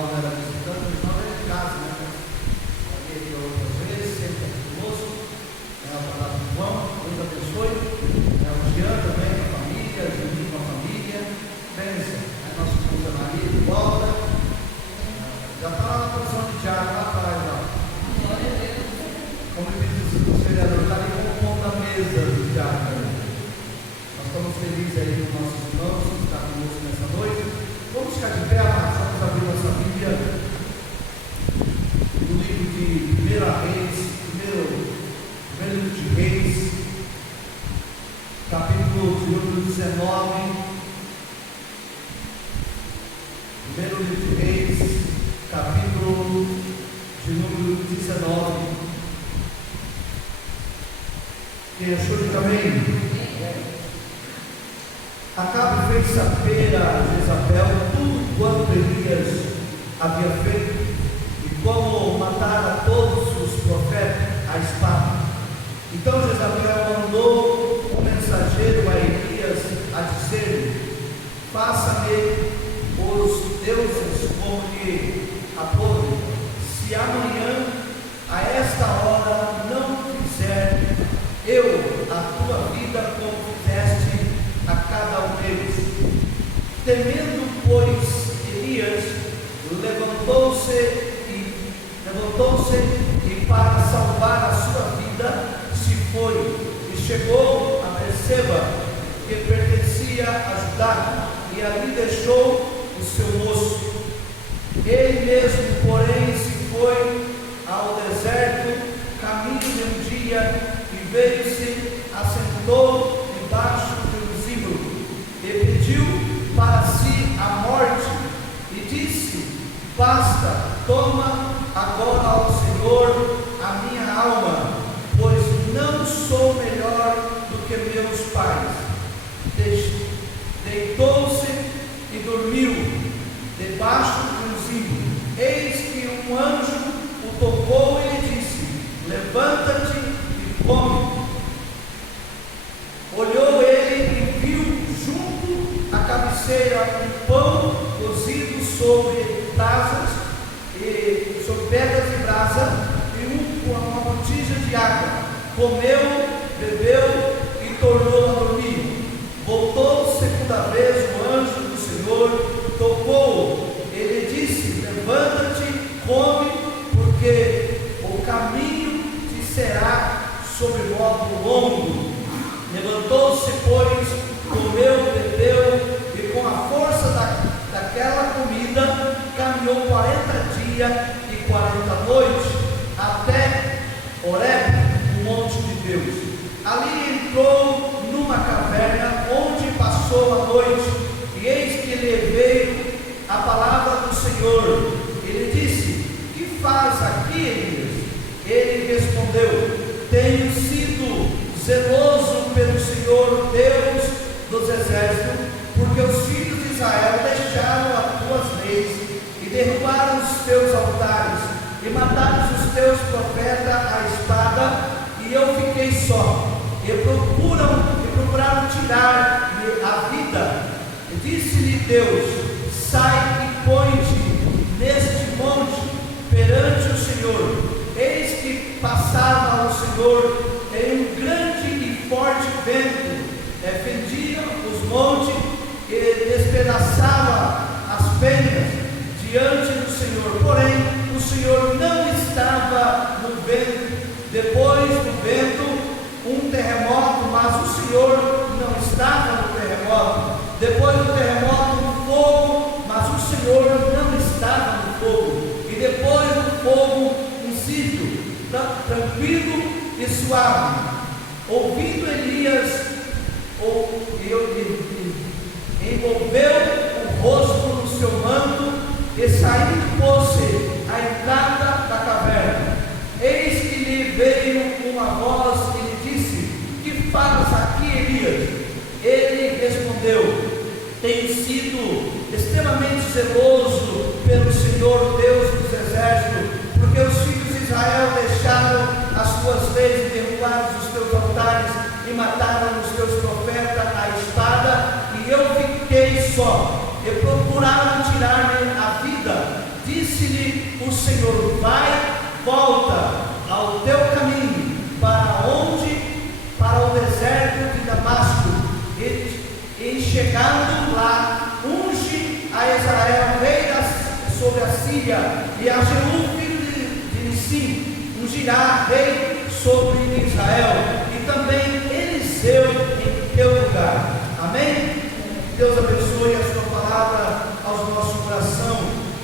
irmão era visitante, o irmão era de casa, né? Aqui outras vezes, sempre aqui conosco. A palavra do João, Deus abençoe. O Jean também, a família, o Juninho, a família. Bênção. Aí nosso esposa Maria de volta. Já está lá na posição de Tiago, lá atrás, ó. Como diz o vereador, está ali como ponto da mesa do Tiago. Nós estamos felizes aí com nossos irmãos que estão conosco nessa noite. Vamos ficar de pé, mas vamos abrir nossa Bíblia no livro de 1 Reis, primeiro livro de Reis, capítulo de número 19. Primeiro livro de Reis, capítulo de número 19. Quem achou de também? Acabe fez saber a Jezabel tudo quanto Elias havia feito e como matara todos os profetas à espada. Então Jezabel mandou um mensageiro a Elias a dizer: faça-me os deuses como lhe aprouve, se amanhã a esta hora não fizer eu a tua vida como fizeste a cada um deles. Temendo, pois, Elias levantou-se e para salvar a sua vida se foi e chegou a Berseba, que pertencia a Judá, e ali deixou o seu moço. Ele mesmo, porém, se foi ao deserto, caminho de um dia, e veio-se, assentou debaixo e pediu para si a morte, e disse: basta, toma agora ao Senhor a minha alma, pois não sou melhor do que meus pais. Deitou-se e dormiu debaixo de um zimbro. Eis que um anjo o tocou e lhe disse: levanta-te e come. Olhou ele e viu junto à cabeceira um pão cozido sobre brasas, sobre pedras de brasa, e uma botija de água. Comeu, bebeu e tornou a dormir. Voltou segunda vez o anjo do Senhor, tocou-o. Ele disse: levanta-te, come, porque o caminho te será sobre modo longo. Levantou-se, pois, comeu, bebeu, e com a força daquela comida caminhou 40 dias e 40 noites até Horebe, o monte de Deus. Ali entrou numa caverna onde passou a noite, e eis que lhe veio a palavra do Senhor. Ele disse: que faz aqui, Elias? Ele respondeu: tenho sido zeloso pelo Senhor Deus dos exércitos, porque os filhos de Israel deixaram as tuas leis e derrubaram os teus altares e mataram os teus profetas à espada, e eu fiquei só. E procuraram tirar-me a vida. E disse-lhe Deus: sai e põe-te neste monte perante o Senhor. Eis que passava o Senhor em um grande e forte vento, fendia os montes e despedaçava as penhas diante do Senhor. Porém, o Senhor não estava no vento. Depois do vento, um terremoto, mas o Senhor não estava no terremoto. Depois do terremoto, um fogo, mas o Senhor não estava no fogo. E depois do fogo, um sítio tranquilo e suave. Ouvindo Elias, envolveu o rosto no seu manto e saindo pôs-se à entrada da caverna. Eis que lhe veio uma voz e lhe disse: que faz aqui, Elias? Ele respondeu: tenho sido extremamente zeloso pelo Senhor Deus dos exércitos, porque os filhos de Israel deixaram as tuas leis e derrubaram os teus altares e mataram os teus profetas à espada, e eu fiquei só, e procuraram tirar-me a vida. o Senhor volta ao teu caminho, para onde? Para o deserto de Damasco, e chegando lá, unge a Israel, rei sobre a Síria, e a Jeú, filho de Nissim, ungirá rei sobre Israel, e também Eliseu em teu lugar. Amém? Deus abençoe a sua palavra aos nossos coração.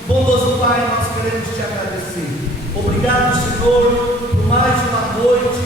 Bondoso Pai, nós queremos te agradecer. Obrigado, Senhor, por mais uma noite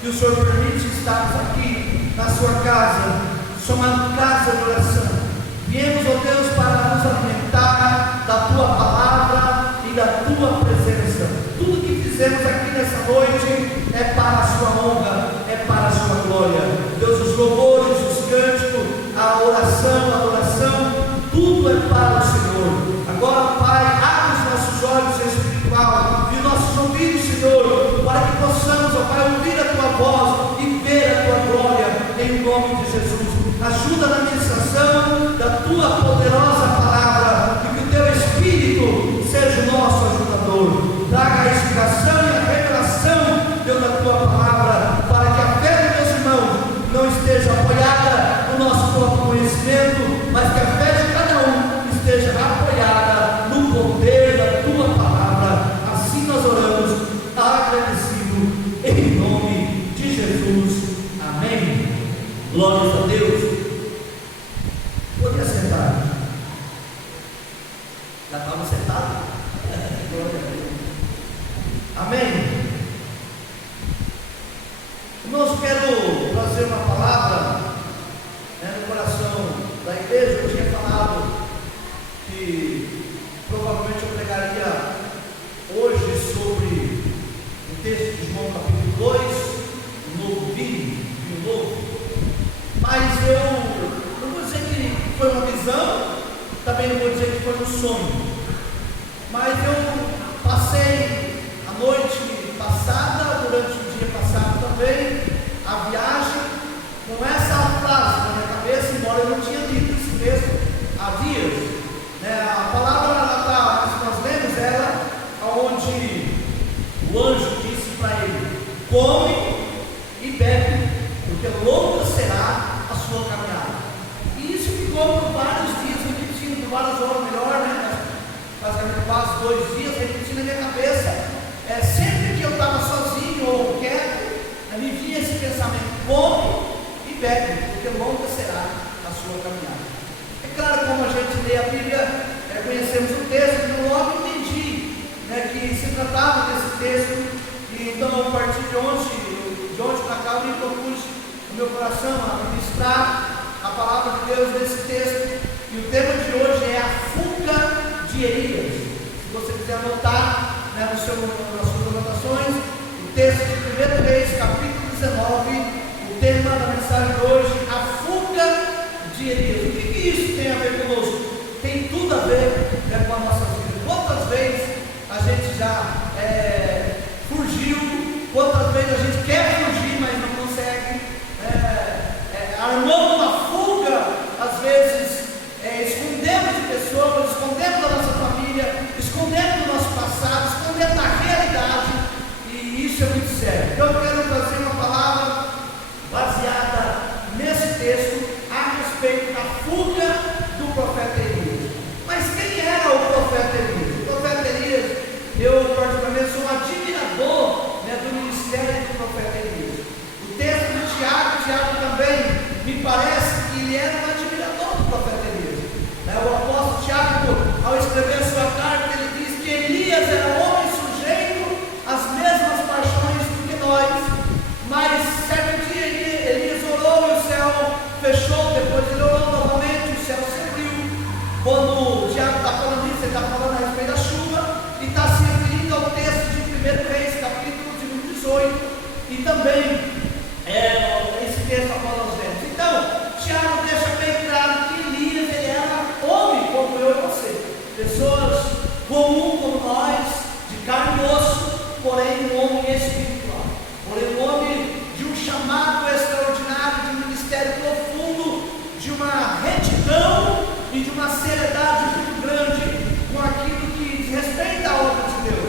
que o Senhor permite estarmos aqui na sua casa, chamada casa de oração. Viemos, ó Deus, para nos alimentar da tua palavra e da tua presença. Tudo que fizemos aqui nessa noite é para a sua honra, é para a sua glória. Deus, os louvores, os cânticos, a oração, a adoração, tudo é para o Senhor. Agora, Pai, abre os nossos olhos espirituais e nossos ouvidos, Senhor, para que possamos, ó Pai, ouvir a tua voz e ver a tua glória, em nome de Jesus. Ajuda na ministração da tua poderosa palavra, e que o teu Espírito seja o nosso ajudador. Traga a explicação e a revelação, Deus, da tua palavra, para que a fé dos meus irmãos não esteja apoiada no nosso próprio conhecimento, mas que a fé de cada um esteja apoiada no poder da tua palavra. Assim nós oramos, agradecido, em nome de Jesus. Amém. Glórias a Deus. Podia sentar. Já estava sentado? Glória a Deus. Amém. Irmãos, quero trazer uma palavra no coração da igreja. Eu tinha falado que provavelmente eu pregaria hoje sobre o texto de João capítulo 2, o novo vinho novo. Mas eu não vou dizer que foi uma visão, também não vou dizer que foi um sonho, mas eu passei a noite passada, durante o dia passado também, a viagem, com essa frase na minha cabeça, embora eu não tinha lido esse texto há dias, a palavra natal que nós lemos era onde o anjo disse para ele: come e bebe, porque longa será a sua caminhada. E isso ficou por vários dias, repetindo, por várias horas, melhor, basicamente quase 2 dias, repetindo na minha cabeça. Sempre que eu estava sozinho ou quieto, me vinha esse pensamento: come e bebe, porque longa será a sua caminhada. É claro, como a gente lê a Bíblia, conhecemos o texto, eu logo entendi que se tratava desse texto. E então, a partir de ontem para cá, eu me propus no meu coração a ministrar a palavra de Deus nesse texto. E o tema de hoje é a fuga de Elias. Se você quiser anotar nas suas anotações, o texto de 1 Reis, capítulo 19, o tema da mensagem de hoje, a fuga de Elias. O que isso tem a ver conosco? Tem tudo a ver com a nossa vida. Quantas vezes a gente já fugiu, quantas vezes a gente quer fugir, mas não consegue, armando uma fuga, às vezes escondemos de pessoas, escondemos da nossa família, escondemos do nosso passado, escondemos da realidade, e isso é muito sério. Então eu quero trazer uma palavra baseada nesse texto a respeito da fuga do profeta Elias. Mas quem era o profeta Elias? O profeta Elias, eu particularmente sou um admirador do ministério do profeta Elias. O texto de Tiago também me parece que ele era um admirador do profeta Elias. O apóstolo Tiago, ao escrever sua carta, ele diz que Elias era um homem sujeito às mesmas paixões do que nós, mas certo dia Elias orou e o céu fechou. Depois ele orou novamente, o céu se abriu. Quando o Tiago está falando isso, ele está falando a respeito da chuva e está se referindo ao texto de 1 Reis, capítulo de número 18, e também esse texto após os ventos. Então, Tiago deixa bem claro que Elias ele era homem como eu e você, pessoas comuns como nós, de carne e osso, porém um homem espiritual, porém um homem de um chamado extraordinário, de um ministério profundo, de uma retidão e de uma seriedade muito grande com aquilo que diz respeito à obra de Deus.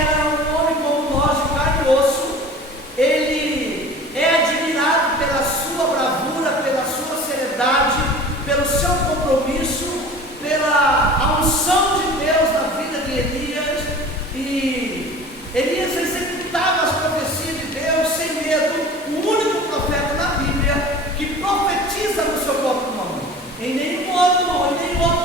era um homem como nós, de carne e osso. Ele é admirado pela sua bravura, pela sua seriedade, pelo seu compromisso, pela unção de Deus na vida de Elias. E Elias executava as profecias de Deus sem medo, o único profeta na Bíblia que profetiza no seu próprio nome. Em nenhum outro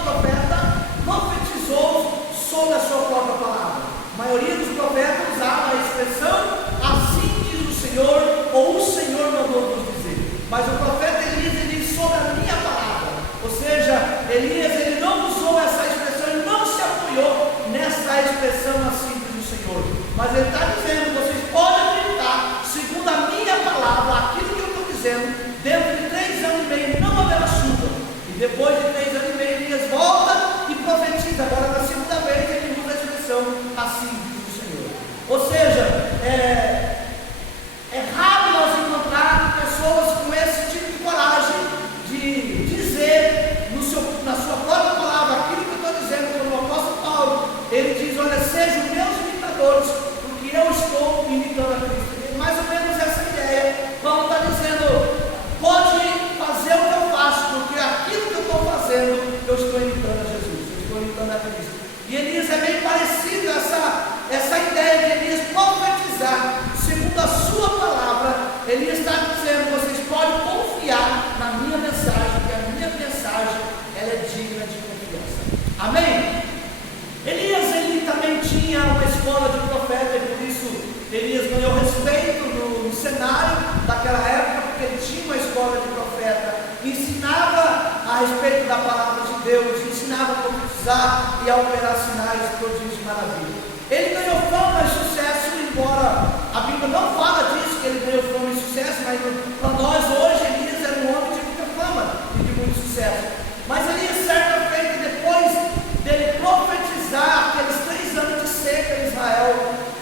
profeta profetizou sobre a sua própria palavra. A maioria dos profetas usava a expressão assim diz o Senhor, ou o Senhor mandou nos dizer. Mas o profeta Elias, ele diz sobre a minha palavra. Ou seja, Elias, ele não usou essa expressão, ele não se apoiou nessa expressão assim diz o Senhor. Mas ele está dizendo, vocês podem acreditar, segundo a minha palavra, aquilo que eu estou dizendo, dentro de 3 anos e meio não haverá chuva. E depois de 3 anos e meio, Elias volta e profetiza. Agora, na segunda vez, ele usa a expressão assim diz o Senhor. Ou seja, é raro nós encontrar pessoas com esse tipo de coragem de dizer na sua própria palavra aquilo que eu estou dizendo. Como o apóstolo Paulo, ele diz: olha, sejam meus imitadores, porque eu estou imitando a Cristo. E mais ou menos essa ideia. Paulo está dizendo: pode fazer o que eu faço, porque aquilo que eu estou fazendo, eu estou imitando a Jesus, eu estou imitando a Cristo. E Elias é bem parecido essa ideia de Elias profetizar segundo a sua palavra. Elias está dizendo: vocês podem confiar na minha mensagem, porque a minha mensagem ela é digna de confiança. Amém? Elias, ele também tinha uma escola de profeta, e por isso Elias ganhou respeito no cenário daquela época, porque ele tinha uma escola de profeta, ensinava a respeito da palavra de Deus, ensinava a profetizar e a operar sinais, prodígios e maravilhas. Ele ganhou fama e sucesso, embora a Bíblia não fala disso, que ele ganhou fama e sucesso, mas para nós hoje, Elias era um homem de muita fama e de muito sucesso. Mas Elias, certa feita, depois dele profetizar aqueles 3 anos de seca em Israel,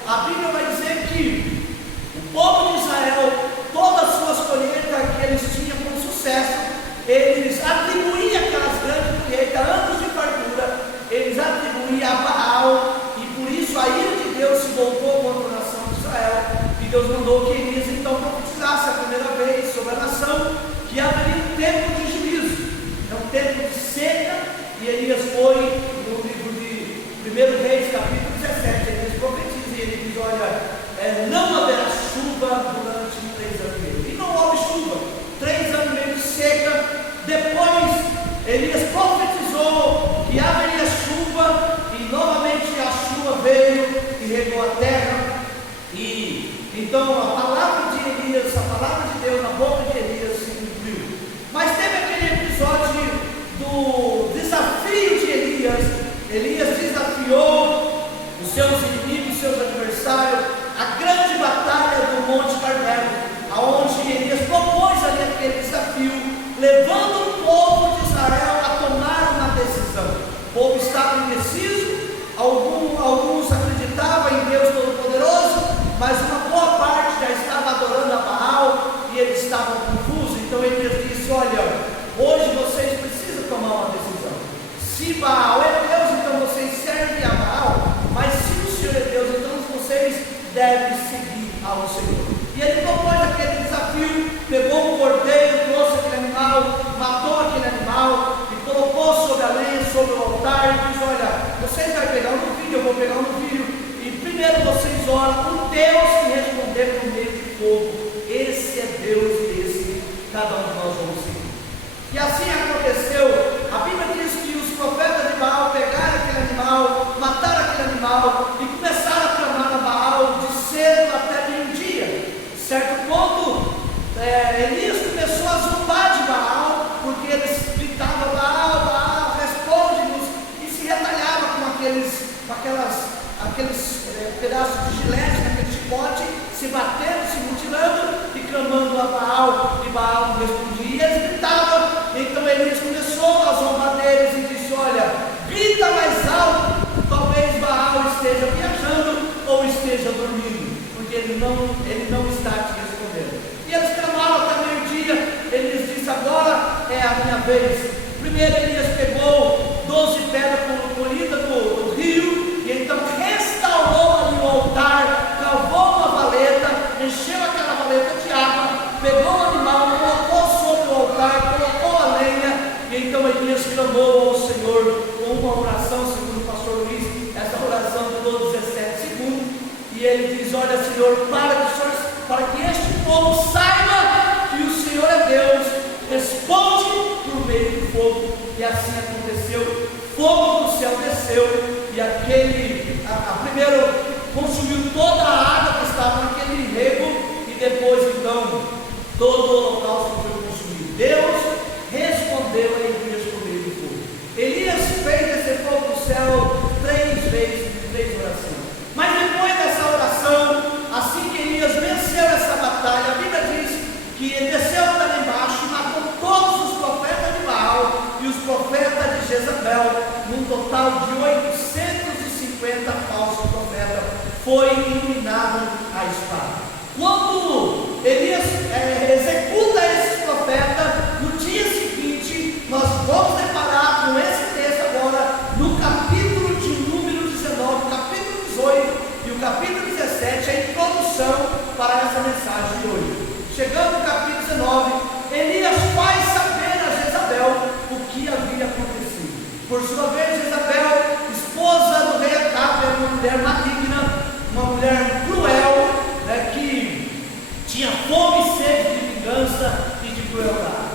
a Bíblia vai dizer que o povo de Israel, todas as suas colheitas que eles tinham com sucesso, eles atribuíam aquelas grandes colheitas, anos de fartura, eles atribuíam a Baal, e por isso a ira de Deus se voltou contra a nação de Israel, e Deus mandou que Elias então profetizasse a primeira vez sobre a nação, que haveria um tempo de juízo, um tempo de seca, e Elias foi no livro de 1 Reis, capítulo 17, Elias profetiza, e ele diz: olha, não haverá chuva durante 3 anos e meio. E não houve chuva, 3 anos e meio de seca. Depois Elias profetizou que haveria chuva, e novamente a chuva veio e regou a terra. E então a palavra de Elias, a palavra de Deus na boca de Elias se cumpriu. Mas teve aquele episódio do desafio de Elias. Elias desafiou os seus inimigos, seus adversários, a grande batalha do Monte Carmelo, aonde Elias propôs ali aquele desafio, levando o povo de Israel a tomar uma decisão. O povo estava indeciso, alguns acreditavam em Deus Todo-Poderoso, mas uma boa parte já estava adorando a Baal e eles estavam confusos. Então Elias disse: olha, hoje vocês precisam tomar uma decisão. Se Baal é Deus, então vocês servem a Baal, mas se o Senhor é Deus, então vocês devem seguir ao Senhor. E ele propôs aquele desafio, pegou um cordeiro, trouxe aquele animal, matou aquele animal e colocou sobre a lenha, sobre o altar, e disse: olha, vocês vão pegar um novilho, eu vou pegar um novilho, e primeiro vocês oram, o Deus que responder por meio de fogo, esse é Deus, e esse cada um de nós vamos seguir. E assim aconteceu. A Bíblia diz que os profetas de Baal pegaram aquele animal, mataram aquele animal e começaram a clamar a Baal de cedo até meio-dia. Certo ponto, Elias começou a zombar de Baal, porque eles gritavam: Baal, Baal, responde-nos, e se retalhava com aqueles pedaços de gilete, aquele chicote, se batendo, se mutilando e clamando a Baal, e Baal não respondia, e eles gritavam. Então Elias começou a zombar deles e disse: olha, grita mais alto, talvez Baal esteja viajando ou esteja dormindo, porque ele não está te respondendo. E eles clamaram até meio-dia. Elias disse: agora é a minha vez. Primeiro Elias pegou 12 pedras polidas do rio, e então restaurou ali o altar Senhor, para que este povo saiba que o Senhor é Deus, responde por meio do fogo. E assim aconteceu. Fogo do céu desceu, e primeiro consumiu toda a água que estava naquele rego, e depois então todo o holocausto foi consumido. Deus respondeu a Elias por meio do fogo. Elias fez descer fogo do céu 3 vezes, 3 orações. Mas depois dessa oração, assim que Elias venceu essa batalha, a Bíblia diz que ele desceu lá embaixo e matou todos os profetas de Baal e os profetas de Jezabel, num total de 850 falsos profetas, foi eliminado a espada. Quando Elias executa esses profetas, no dia seguinte, nós vamos deparar com esse texto agora, no capítulo de número 19, capítulo 18 e o capítulo 17, a introdução para essa mensagem de hoje. Chegando no capítulo 19, Elias faz saber a Jezabel o que havia acontecido. Por sua vez, Jezabel, esposa do rei Acabe, era uma mulher maligna, uma mulher cruel, que tinha fome e sede de vingança e de crueldade.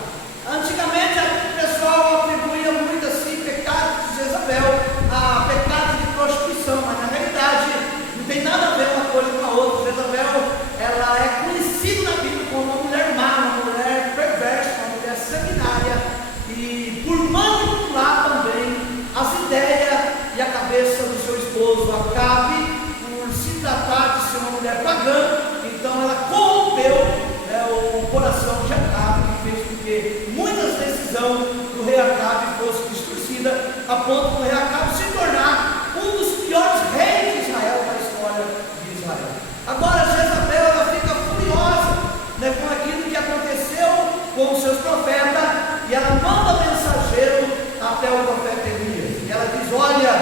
Antigamente, o pessoal atribuía muito assim pecados de Jezabel a pecados de prostituição, mas na realidade não tem nada a ver uma coisa com a outra. Jezabel, ela é conhecida na Bíblia como uma mulher má, uma mulher perversa, uma mulher sanguinária, e por manipular também as ideias e a cabeça do seu esposo Acabe, por se tratar de ser uma mulher pagã, então ela corrompeu o coração de Acabe, que fez com que muitas decisões do rei Acabe fossem distorcidas, a ponto do rei Acabe se tornar um dos piores reis de Israel da história de Israel. Agora Jezabel, ela fica furiosa com aquilo que aconteceu com os seus profetas, e ela manda mensageiro até o profeta Elias, e ela diz: olha,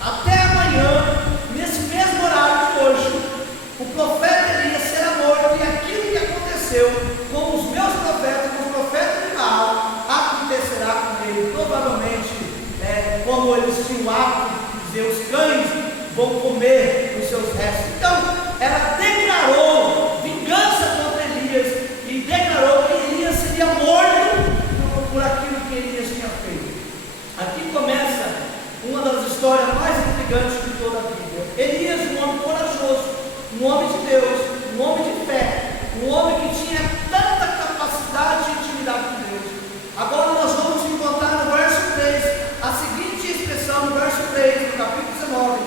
até amanhã, nesse mesmo horário de hoje, o profeta Elias será morto, e aquilo que aconteceu com os meus profetas, com os profetas de Baal, acontecerá com ele. Provavelmente, como eles tinham o hábito de dizer, os cães vão comer os seus restos. Então, ela declarou vingança contra Elias, e declarou que Elias seria morto por aquilo que Elias tinha feito. Aqui começa uma das histórias mais intrigantes de toda a Bíblia. Elias, um homem corajoso, um homem de Deus, um homem de fé, um homem que tinha tanta capacidade de intimidade com Deus. Agora nós vamos encontrar no verso 3 a seguinte expressão, no verso 3 do capítulo 19: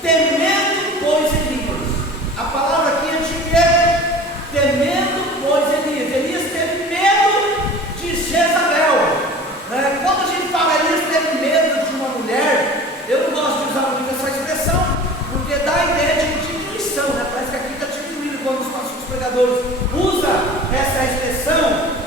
temendo, pois, Elias. A palavra aqui é de temendo, pois, Elias. Elias teve medo de Jezabel. Quando a gente fala Elias teve medo de uma mulher, eu não gosto de usar muito essa expressão, porque dá a ideia de diminuição, parece que aqui está diminuindo quando os pregadores usam essa expressão.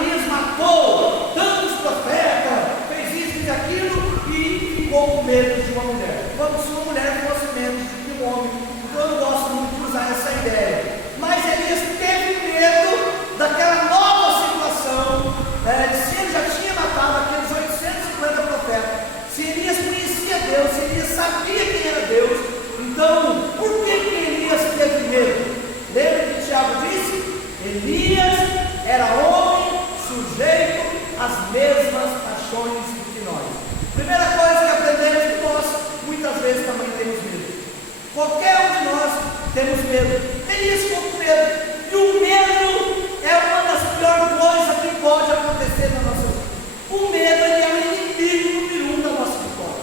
Elias matou tantos profetas, fez isso e aquilo, e ficou com medo de uma mulher. Como se uma mulher fosse menos que um homem. Então eu não gosto muito de usar essa ideia. Mas Elias teve medo daquela nova situação, se ele já tinha matado aqueles 850 profetas, se Elias conhecia Deus, se Elias sabia quem era Deus, então por que Elias teve medo? Lembra que Tiago disse? Elias era homem sujeito às mesmas paixões que nós. Primeira coisa que aprendemos que nós muitas vezes também temos medo. Qualquer um de nós temos medo. Elias ficou com medo. E o medo é uma das piores coisas que pode acontecer na nossa vida. O medo, ele é o inimigo número 1 da nossa vitória.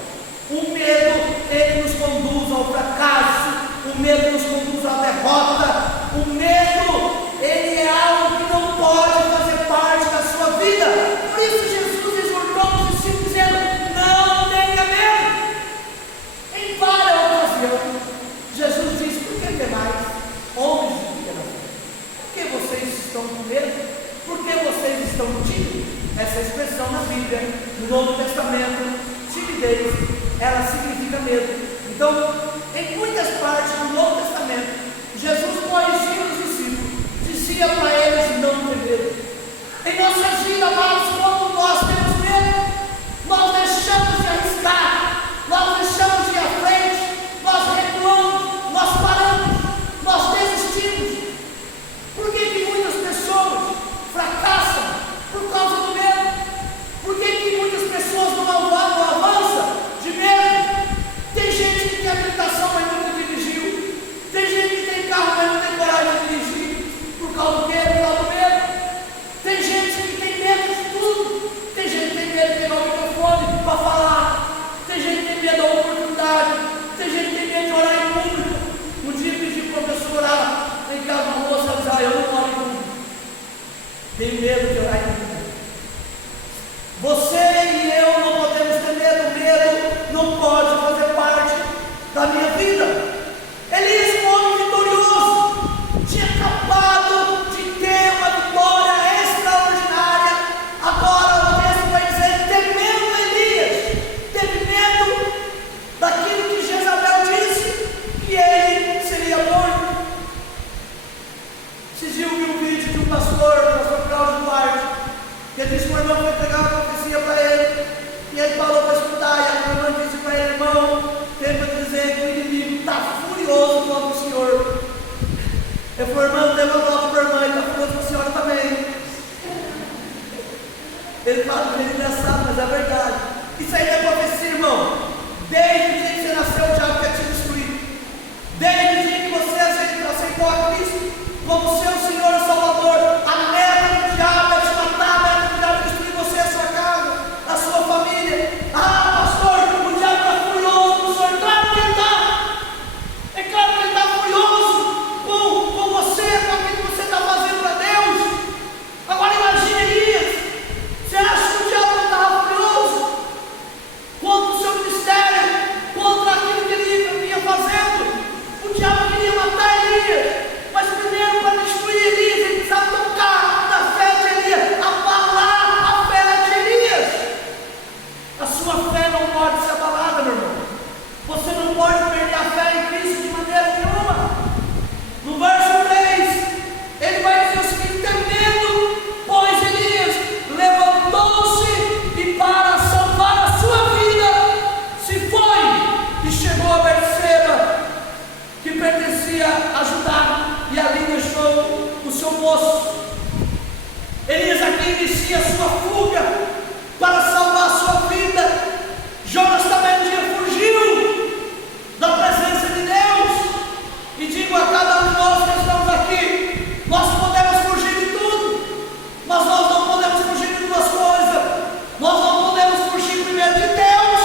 O medo, ele nos conduz ao fracasso. O medo nos conduz à derrota. O medo, ele é algo que não pode fazer parte da sua vida. Por isso Jesus exortou os discípulos dizendo: não tenha medo. Em várias ocasiões, Jesus disse: por que temais, homens de pequena fé? Por que vocês estão com medo? Por que vocês estão tímidos? Essa expressão na Bíblia, no Novo Testamento, timidez, ela significa medo. Então, em muitas partes do Novo Testamento, Jesus corrigia os discípulos, dizia para eles não ter medo. Em nossa vida, amados, quando nós temos medo, nós deixamos de arriscar, nós deixamos de ir à frente, nós recuamos, nós medo de orar em língua. Você e eu não podemos ter medo. O medo não pode fazer parte da minha vida. Elias, um homem vitorioso, tinha acabado de ter uma vitória extraordinária. Agora o texto vai dizer, temendo Elias, teve medo daquilo que Jezabel disse, que ele seria morto. Esses dias eu vi um vídeo de um pastor Cláudio Duarte, que ele disse que o irmão foi pegar uma profecia para ele, e ele parou para escutar, e a irmã disse para ele, irmão, tem para dizer que o inimigo está furioso contra o senhor. Eu falei, irmão, dê uma nota para a irmã, ele está furioso com a senhora também. Ele fala que ele é engraçado, mas é verdade. Isso aí é profecia, irmão. Desde o dia que você nasceu, o diabo quer te destruir. Desde o dia que você aceitou a Cristo como seu Senhor e Salvador, a meta do diabo é te matar, a meta do diabo é destruir você, a sua casa, a sua família. Ah, pastor, o diabo está furioso com o senhor. Claro que ele está. É claro que ele está furioso com você, com aquilo que você está fazendo para Deus. Agora imagine Elias. Você acha que o diabo não estava furioso contra o seu ministério, contra aquilo que ele vinha fazendo? O diabo queria matar Elias, mas primeiro, para destruir Elias, ele precisava tocar na fé de Elias, abalar a fé de Elias. A sua fé não pode ser abalada, meu irmão. Você não pode perder a fé em Cristo de maneira nenhuma. No verso 3, ele vai dizer o seguinte: temendo, pois Elias levantou-se e para salvar a sua vida se foi e chegou a Berseba, que pertencia a Judá, e ali deixou o seu moço. Elias aqui inicia a sua fuga para salvar a sua vida. Jonas também um dia fugiu da presença de Deus. E digo a cada um de nós que estamos aqui, nós podemos fugir de tudo, mas nós não podemos fugir de duas coisas. Nós não podemos fugir primeiro de Deus.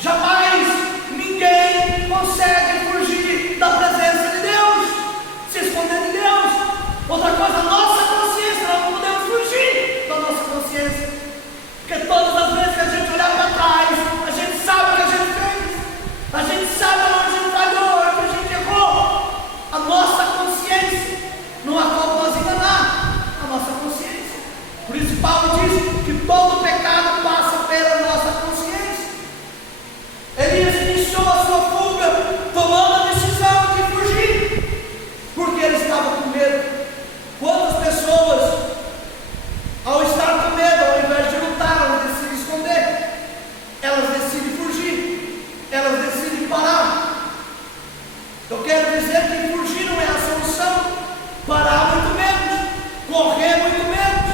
Jamais ninguém consegue fugir da presença de Deus, se esconder de Deus. Outra coisa, a nossa consciência. Nós não podemos fugir da nossa consciência, porque todas as vezes que a gente olhar para trás, a gente sabe o que a gente fez, a gente sabe onde a gente falhou, onde a gente errou. A nossa consciência, não há como nós enganar a nossa consciência. Por isso Paulo diz que todo pecado passa pela nossa consciência. Elias iniciou a sua fuga, tomando a decisão de fugir, porque ele estava com medo. Quantas pessoas, ao estar com medo, ao invés de lutar, elas decidem esconder, elas decidem fugir, elas decidem parar. Eu quero dizer que fugir não é a solução, parar muito menos, correr muito menos.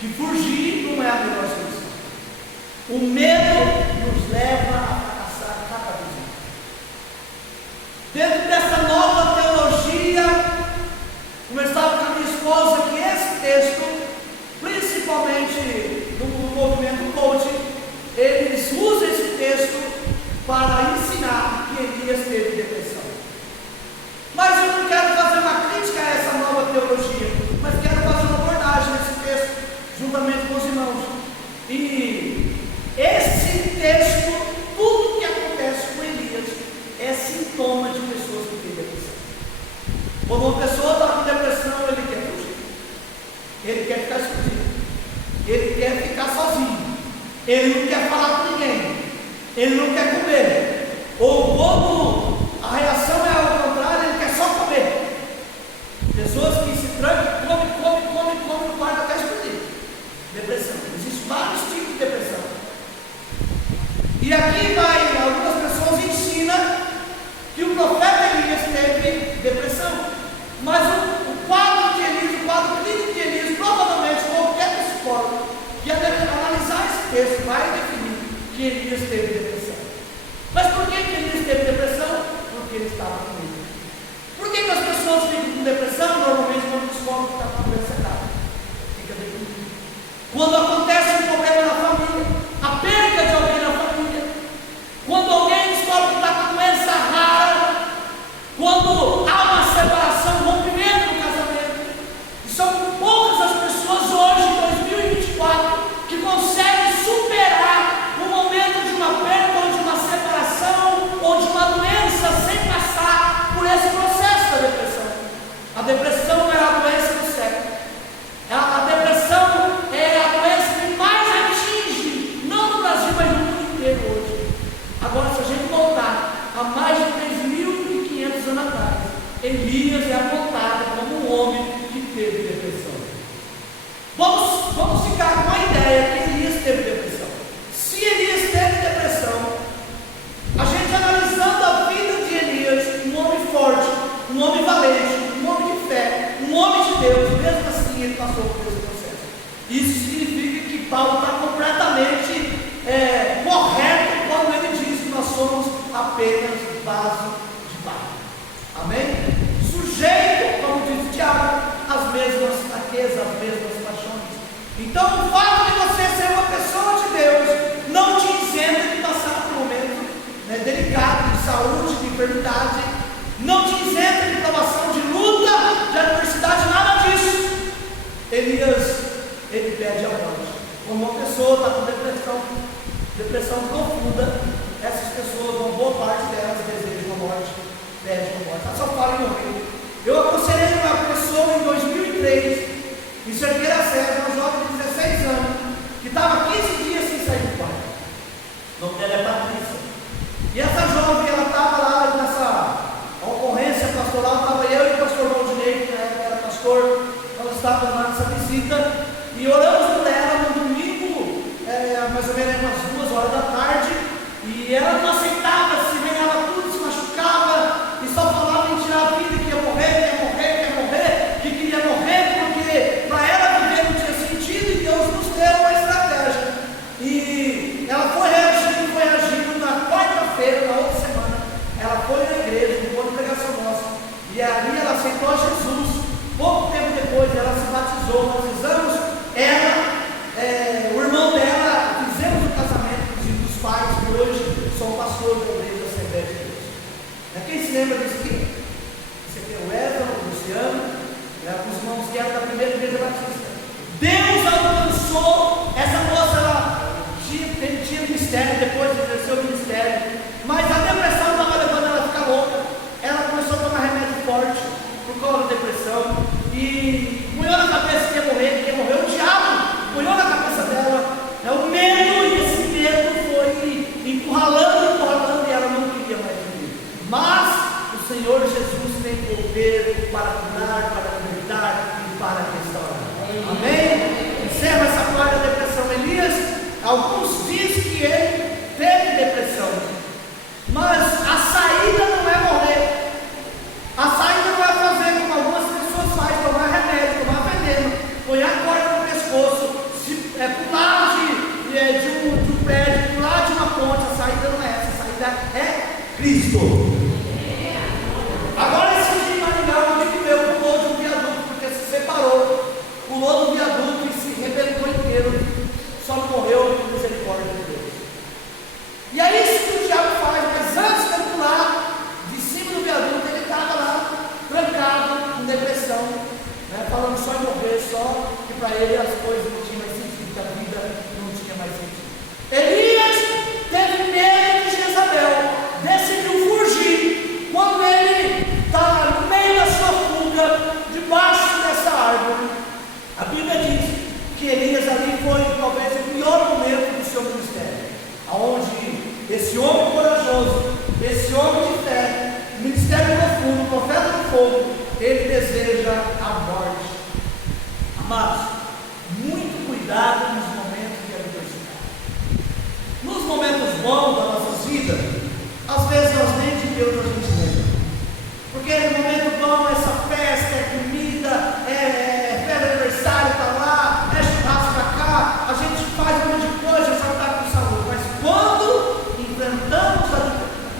que fugir não é a melhor solução. O medo nos leva a fracassar cada vez mais. Dentro dessa nova teologia, conversava com a minha esposa que esse texto, principalmente no movimento coaching, eles usam esse texto para ensinar que Elias teve depressão. Mas eu não quero fazer uma crítica a essa nova teologia, mas quero fazer uma abordagem nesse texto, juntamente com os irmãos. E esse texto, tudo que acontece com Elias, é sintoma de pessoas que têm depressão. Quando uma pessoa está com depressão, ele quer fugir, ele quer ficar escondido, ele quer ficar sozinho, ele não quer falar com ninguém, ele não quer comer, ou quando a reação é ao contrário, ele quer só comer. Pessoas que se trancam, come no quarto até explodir. Depressão. Existem vários tipos de depressão. E aqui vai, algumas pessoas ensinam que o profeta Elias teve depressão. Mas o quadro de Elias, o quadro clínico de Elias, provavelmente qualquer psicólogo que analisar esse texto vai definir que Elias teve depressão. Mas por que Elias teve depressão? Porque ele estava com medo. Por que as pessoas ficam com depressão? Normalmente quando descobrem que está com doença grave. Fica deprimido. Quando acontece um problema na família, a perda de alguém na família, quando alguém descobre que está com doença rara, quando há uma separação, um rompimento no casamento. E são poucas as pessoas hoje, em 2024, que conseguem superar o momento de uma perda ou de uma separação ou de uma doença sem passar por esse processo da depressão. A depressão é a doença do século. A depressão é a doença que mais atinge, não no Brasil, mas no mundo inteiro hoje. Agora, se a gente voltar a mais de 3.500 anos atrás, Elias é apontado como um homem que teve depressão. Vamos ficar com a ideia que Elias teve depressão. Se Elias teve depressão, a gente analisando a vida de Elias, um homem forte, um homem valente, um homem de fé, um homem de Deus, mesmo assim ele passou por esse processo. Isso significa que Paulo está completamente correto quando ele diz que nós somos apenas vaso de barro. Amém? Sujeito, como diz Tiago, às mesmas fraquezas, às mesmas paixões. Então, o fato de você ser uma pessoa de Deus não te isenta de passar por um momento delicado de saúde, de enfermidade, não te isenta de provação, de luta, de adversidade, nada disso. Elias, ele pede a morte. Quando uma pessoa está com depressão profunda, essas pessoas, uma boa parte delas desejam a morte, pedem a morte. Ela só fala em morrer. Eu aconselhei uma pessoa em 2003, em Cerqueira Serra, uma jovem de 16 anos, que estava 15 dias sem sair do quarto. O nome dela é Patrícia. E essa jovem, ela estava lá nessa ocorrência pastoral, estava eu e o pastor Valdinei, que na época era pastor, nós estávamos lá nessa visita, e oramos por ela no domingo, mais ou menos umas 2 horas da tarde, e ela não aceitava, se ganhava tudo, se machucava, e só falava em tirar a vida, que ia morrer, que queria morrer, porque para ela viver não tinha sentido, e Deus nos deu uma estratégia. E ela foi reagindo na quarta-feira, na outra semana, ela foi na igreja, no ponto de pregação nossa, e ali ela aceitou a Jesus. Pouco tempo depois ela se batizou, batizamos ela, o irmão dela, fizemos o casamento dos pais, que hoje são pastores da igreja da Assembleia de Deus. Quem se lembra disso aqui? Esse aqui é o Edson, o Luciano, os irmãos que eram da primeira igreja batista. Deus alcançou essa moça, ela tinha ministério, depois exerceu o ministério, mas a depressão estava levando ela a ficar louca. Ela começou a tomar remédio forte por causa da depressão e punhou na cabeça que ia morrer, o diabo punhou na cabeça dela, o medo, e esse medo foi encurralando e ela não queria mais viver. Mas o Senhor Jesus tem poder para curar, para libertar e para restaurar. Amém? Encerra essa parte da depressão. Elias, alguns dizem que ele teve depressão, mas a saída não é morrer. A saída não é fazer como algumas pessoas fazem, tomar remédio, tomar veneno, põe a corda no pescoço, para ele as coisas não tinham mais sentido, que a vida não tinha mais sentido. Elias teve medo de Jezabel, decidiu fugir. Quando ele está no meio da sua fuga, debaixo dessa árvore, a Bíblia diz que Elias ali foi talvez o pior momento do seu ministério, aonde esse homem corajoso, esse homem de fé, ministério profundo, profeta do fogo, ele deseja a morte. Amados, muito cuidado nos momentos de adversidade. Nos momentos bons da nossa vida, às vezes nós nem de Deus a gente lembra, porque no momento bom, essa festa, é comida, é festa de aniversário, está lá, é churrasco para cá, a gente faz um monte de coisa, já está com saúde. Mas quando enfrentamos a dificuldade,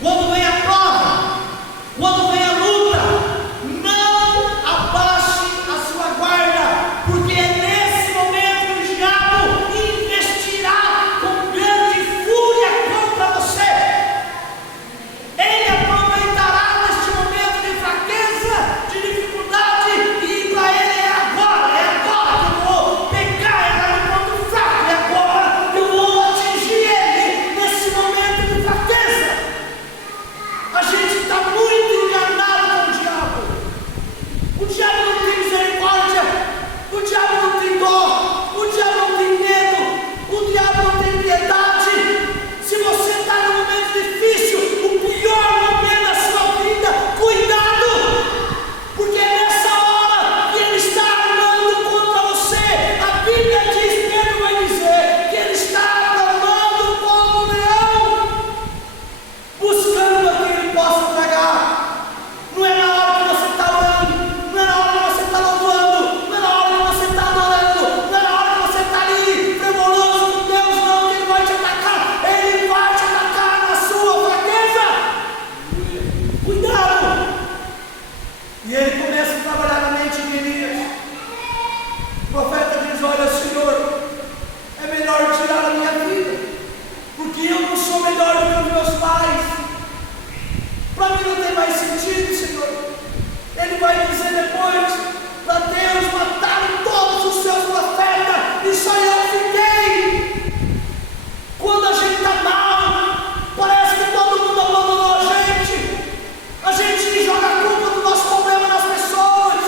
quando vem a prova, quando vem a luta, não abaixe a sua guarda, porque é nesse momento que o diabo investirá com grande fúria contra você. Ele aproveitará neste momento de fraqueza, de dificuldade, e para ele é agora que eu vou pegar ele no ponto fraco, é agora que eu vou atingir ele nesse momento de fraqueza. A gente está muito enganado com o diabo. O diabo não tem misericórdia, o diabo não tem dó, o diabo não tem medo, o diabo não tem piedade. Se você está num momento difícil, o pior momento da sua vida, cuidado, porque é nessa hora que ele está armando contra você. A Bíblia diz, Pedro vai dizer, que ele está armando como um leão, buscando a quem ele possa tragar. Não é na hora que você está orando, não é na hora que você está louvando, não é na hora que você está adorando, não é na hora que você está ali tremoroso com Deus, não, que ele vai te atacar. Ele vai te atacar na sua fraqueza. Cuidado. E ele começa a trabalhar na mente de Elias. O profeta diz, olha, Senhor, é melhor tirar a minha vida, porque eu não sou melhor do que os meus pais. Para mim não tem mais sentido, Senhor. Ele vai dizer depois, para Deus mataram todos os seus profetas, e só eu fiquei. Quando a gente está mal, parece que todo mundo abandonou a gente joga a culpa do nosso problema nas pessoas.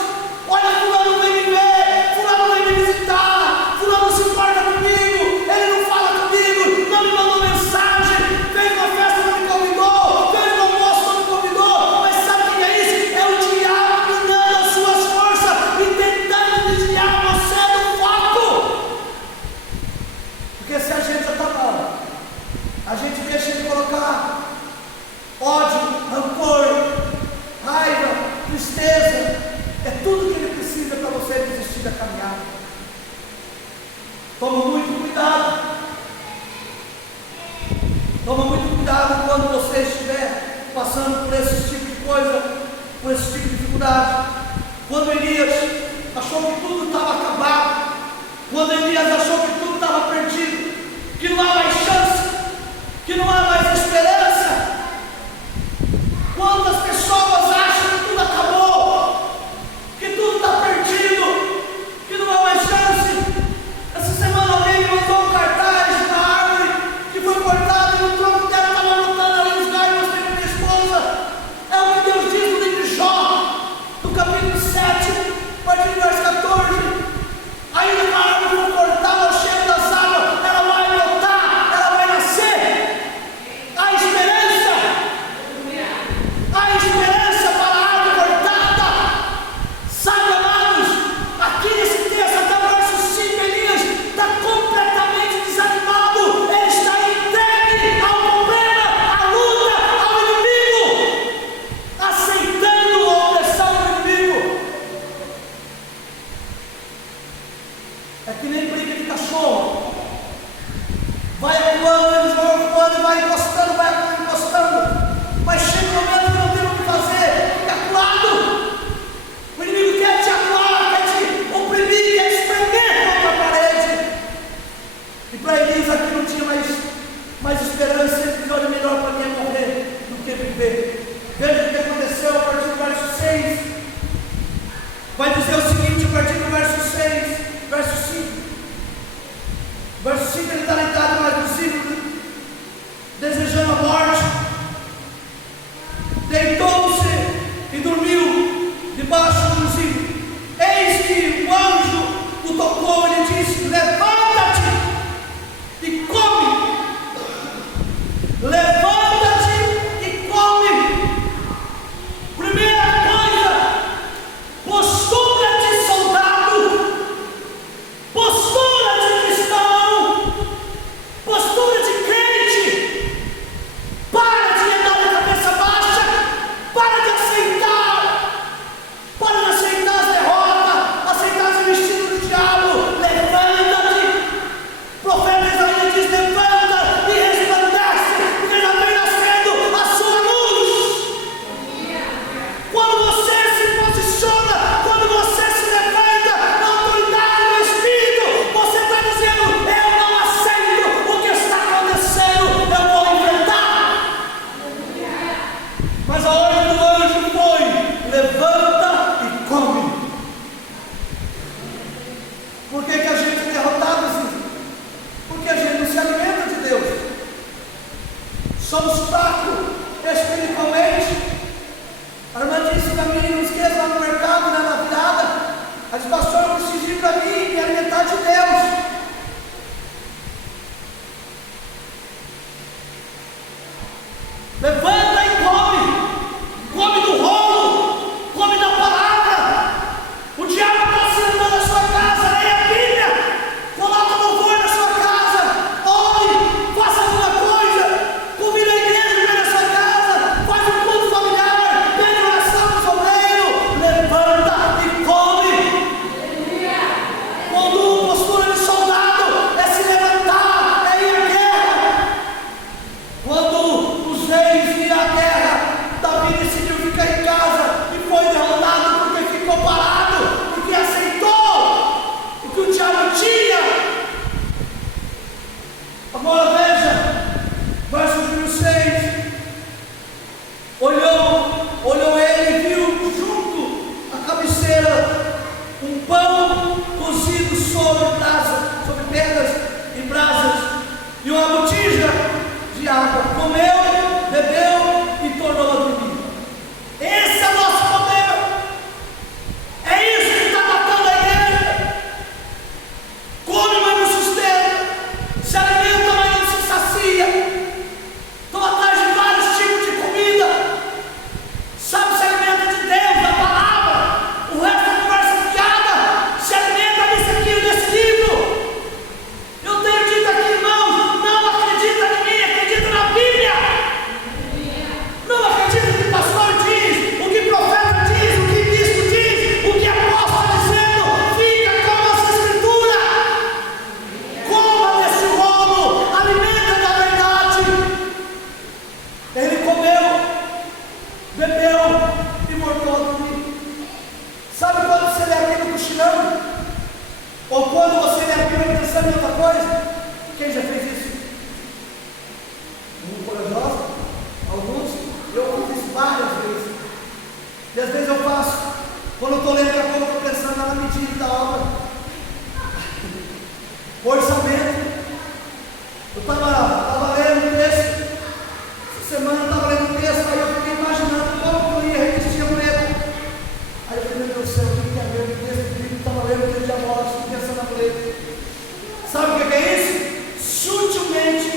Olha, fulano vem me ver, fulano vem me visitar, fulano se importa comigo, ele não fala comigo, não me mandou mensagem, fez uma festa, não me convidou, fez um almoço, não me convidou. Mas sabe o que é isso? É o diabo minando as suas forças e tentando desviar você do foco. Porque se a gente já está mal, a gente deixa ele colocar ódio, rancor, raiva, tristeza, é tudo que ele precisa para você desistir da caminhada. Toma muito cuidado. Toma muito cuidado quando você estiver passando por esse tipo de coisa, por esse tipo de dificuldade. Quando Elias achou que tudo estava acabado, quando Elias achou que tudo estava perdido, que não há mais chance, que não há mais esperança. Quantas pessoas acham que tudo acabou, que tudo está perdido, que não há mais chance? Essa semana alguém me mandou um cartaz de uma árvore que foi cortada e o tronco dela estava brotando ali nos galhos. Eu mostrei para minha esposa. É o que Deus diz no livro de Jó, no capítulo 7, a partir do verso 14. Ainda a árvore foi cortada, cheia cozido sobre pedras e brasas, e uma botija de água. Comeu, bebeu e tornou a dormir. Esse é o nosso problema. É isso que está matando a igreja. Come, mas não sustenta. Se alimenta, mas não se sacia. Estão atrás de vários tipos de comida. Sabe, se alimenta de Deus, da palavra. O resto é conversa fiada. Se alimenta disso aqui, desse livro. Eu tenho dito aqui, irmãos, não acredita em mim, acredita na Bíblia. Não acredita no que o pastor diz, o que o profeta diz, o que o bispo diz, o que a apóstolo está dizendo. Fica com a nossa escritura. Coma desse rolo, alimenta da verdade. Ele comeu, bebeu e voltou a dormir. Sabe quando você lê aquilo cochilando? Ou quando você lê aquilo pensando em outra coisa? Quem já fez isso? Corajosos? Alguns? Eu fiz isso várias vezes. E às vezes eu faço. Quando eu estou lendo daqui a pouco, eu estou pensando na medida da obra. Orçamento. Eu estava lendo um texto. Essa semana eu estava lendo um texto, aí eu fiquei imaginando como eu ia resistir a mulher. Aí eu falei, meu Deus do céu, o que quer ver? O texto bíblico estava lendo o texto de Amós, fiquei pensando na mulher. Sabe o que é isso? Sutilmente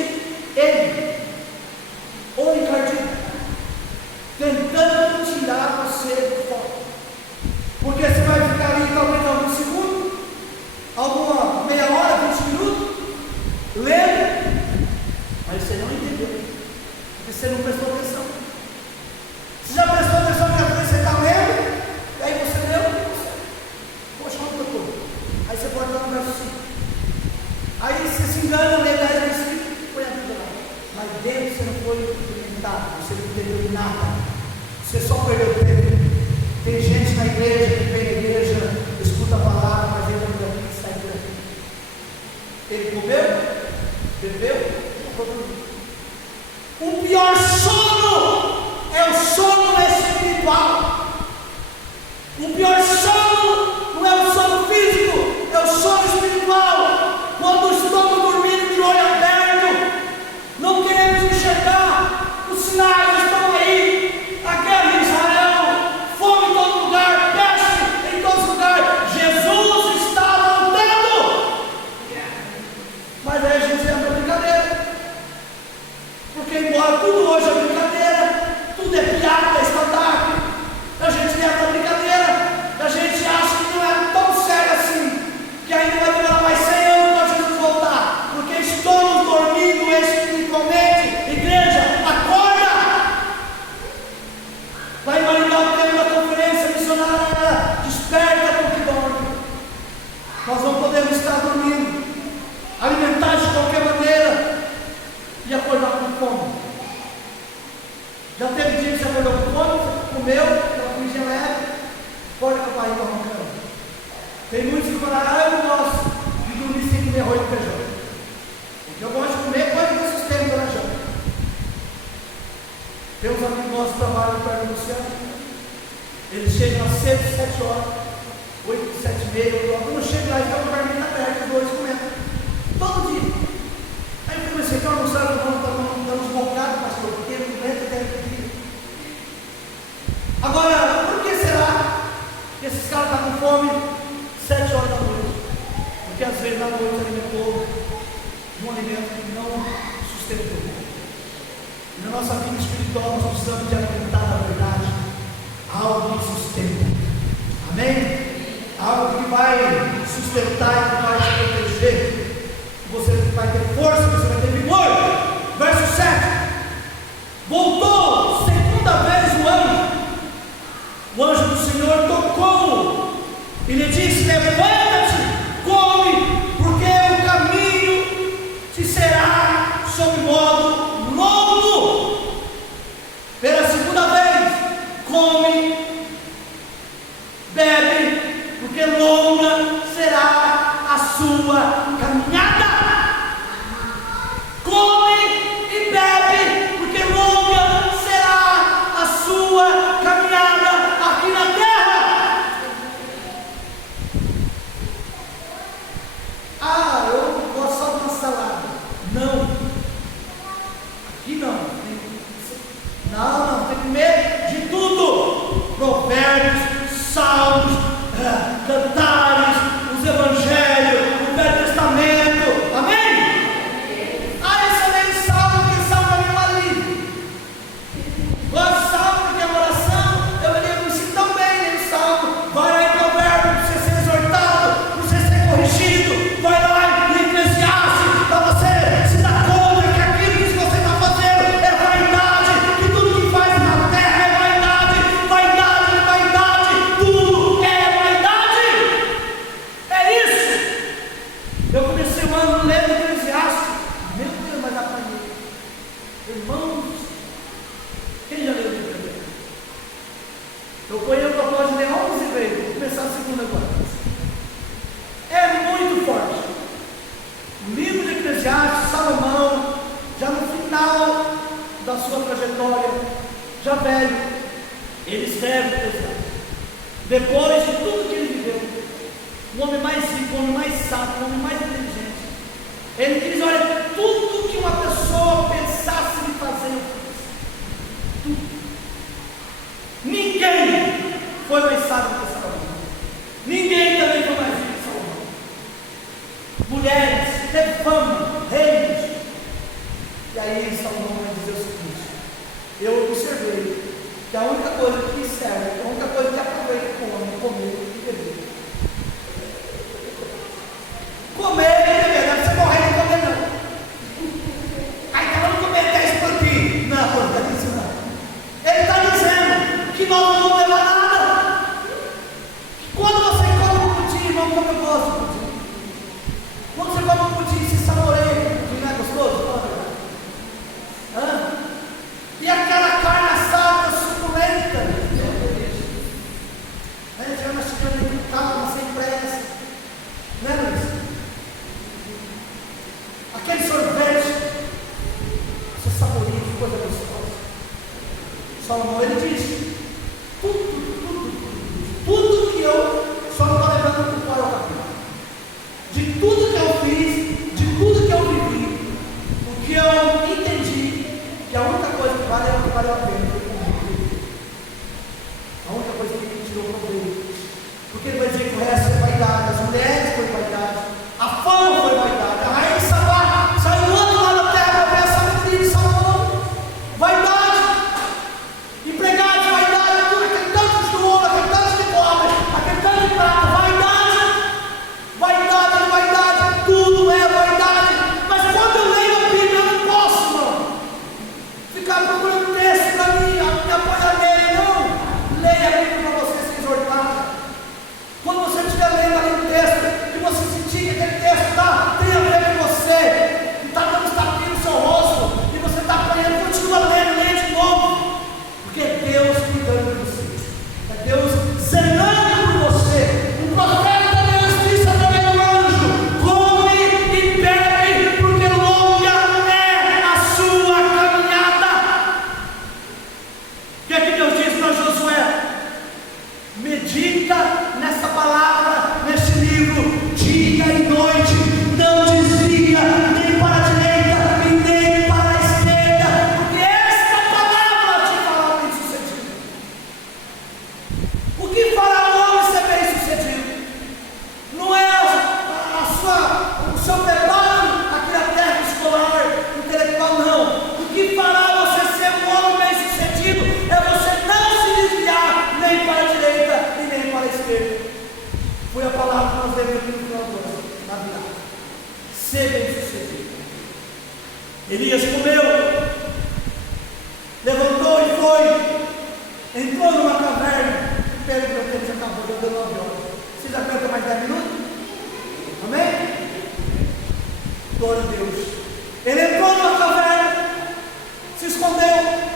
ele, ou encardido, tentando tirar você do foco. Porque você vai ficar ali talvez algum segundo, alguma meia hora, 20 minutos, lendo, mas você não entendeu, porque você não prestou atenção. Você já prestou atenção que às vezes você está lendo, e aí você leu, poxa, onde eu estou? Aí você pode dar um verso 5. Aí você se engana, lê 10 versículos, põe a Bíblia lá. Mas dentro você não foi implementado, você não entendeu nada. Você só perdeu tempo. Tem gente na igreja que vem na igreja, escuta a palavra, mas entra por aqui e sai por aqui. Ele comeu, bebeu, ficou dormindo. O pior sono é o sono espiritual. O pior sono não é o sono físico, é o sono espiritual. Quando estamos dormindo de olho aberto, não queremos enxergar, os sinais estão aí, a guerra em Israel, fome em todo lugar, peste em todo lugar, Jesus está voltando. Mas aí a gente entra na brincadeira, porque embora tudo hoje é brincadeira, tudo é piada, é stand-up, a gente entra na brincadeira, a gente acha que não é tão sério assim, que ainda vai demorar mais 100 anos para Jesus voltar, porque estamos dormindo espiritualmente. Igreja, acorda! Vai validar o tema da conferência missionária, desperta porque dorme. Nós não podemos estar dormindo, alimentar de qualquer maneira e acordar com fome. Já teve dia que você acordou com fome, você comeu, aquela comidinha leve, acorda com a barriga roncando. Tem muitos que falaram, eu não gosto de dormir sem comer arroz e feijão. Porque eu gosto de comer coisa que sustenta na janta. Tem uns amigos nossos que trabalham perto do Luciano. Eles chegam às 6, 7 horas, 8, 7 e meia, 8 horas. Quando eu chego lá, então o barminho está perto, os dois comendo. Todo dia. Aí eu comecei, então almoçaram, estamos dando uns bocados, pastor, porque ele não entra dentro do dia. Agora, por que será que esses caras estão com fome 7 horas da noite? Porque às vezes na noite alimentou de um alimento que não sustentou. E na nossa vida espiritual nós precisamos de alimentar na verdade algo que sustenta. Amém? Algo que vai sustentar e que vai te proteger. Você vai ter força, você vai ter vigor. Verso 7. Voltou segunda vez o anjo. O anjo do Senhor tocou e lhe disse: levanta-te, come, porque o caminho te será sob modo longo. Pela segunda vez, come, bebe, porque longa será a sua caminhada. Come e bebe, porque longa será a sua caminhada aqui na terra. segunda coisa. É muito forte. O livro de Eclesiastes, Salomão, já no final da sua trajetória, já velho, ele escreve Eclesiastes. Depois de tudo que ele viveu, o homem mais rico, o homem mais sábio, o homem mais inteligente, ele diz: olha, tudo que uma pessoa pensasse em fazer, eu fiz. Tudo. Ninguém foi mais sábio que Salomão. Ninguém também foi mais rico que Salomão. Mulheres, teve fama, reinos. E aí Salomão vai dizer o seguinte: eu observei que a única coisa que serve, a única coisa que aproveita com o homem é comer e beber. Comer e beber, não é você morrer e comer não. Aí tá vamos comer 10 plantinhos. Não, não é isso não. Ele está dizendo que nós não vamos levar nada. Quando você come um pudim, irmão, como eu gosto do pudim. Quando você come um pudim, se saboreia o pudim, não é gostoso? Hã? E aquela carne assada suculenta. Você vai mastigando com calma, sem pressa. Não é, Luiz? Aquele sorvete, você saboreia, que coisa gostosa. Salomão, ele diz: tudo que eu só não estou lembrando qual é o caminho. De tudo que eu fiz, de tudo que eu vivi, o que eu entendi, que a única coisa que vale é o que valeu a pena. A única coisa que ele tirou proveito. Porque ele vai dizer que o resto é vaidade, as mulheres foi vaidade, a fama foi vaidade, a rainha de Sabá saiu do outro lado da terra para ver essa menina de Salomão. Vaidade, empregados, vaidade, tudo, aquele tanto de ouro, aquele tanto de cobre, aquele tanto de prata, vaidade, tudo é vaidade. Mas quando eu leio a Bíblia, eu não posso, irmão, ficar procurando texto para mim, me apoiar nele, não. Leia a Bíblia para você se exortar. Quando você estiver lendo ali um texto, que você sentir que aquele texto tem a ver com você, que está dando tapinha no seu rosto, e você está apanhando, continua lendo, leia de novo, porque é Deus cuidando de você, é Deus zelando por você. Um profeta de Deus disse através do anjo: come e bebe, porque longa é a sua caminhada. O que é que Deus diz para Josué? Medita nessa palavra, nesse livro, dia e noite, não desvia nem para a direita e nem para a esquerda, porque esta palavra te fará bem sucedido. O que fará o homem ser bem sucedido? Não é o seu preparo aqui na terra escolar, intelectual, não. O que fará você ser um homem bem sucedido é você não se desviar nem para a direita e nem para a esquerda. Foi a palavra que nós devemos no final do ano, na vida. Ser bem sucedido. Elias comeu, levantou e foi, entrou numa caverna. Pera que o tempo já acabou, já deu 9 horas. Vocês aguentam mais 10 minutos? Amém? Glória a Deus. Ele entrou numa caverna, se escondeu.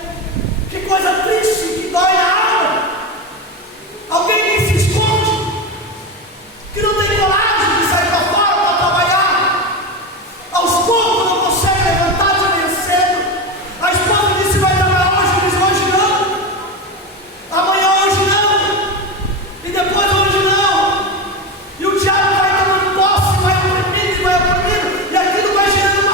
Que coisa triste, que dói na alma. Alguém que se esconde, que não tem coragem de sair para fora para trabalhar, aos poucos não consegue levantar de manhã cedo. A esposa disse: vai trabalhar hoje, ele diz: hoje não, amanhã hoje não, e depois hoje não. E o diabo vai dando posse, vai oprimindo, e aquilo vai gerando uma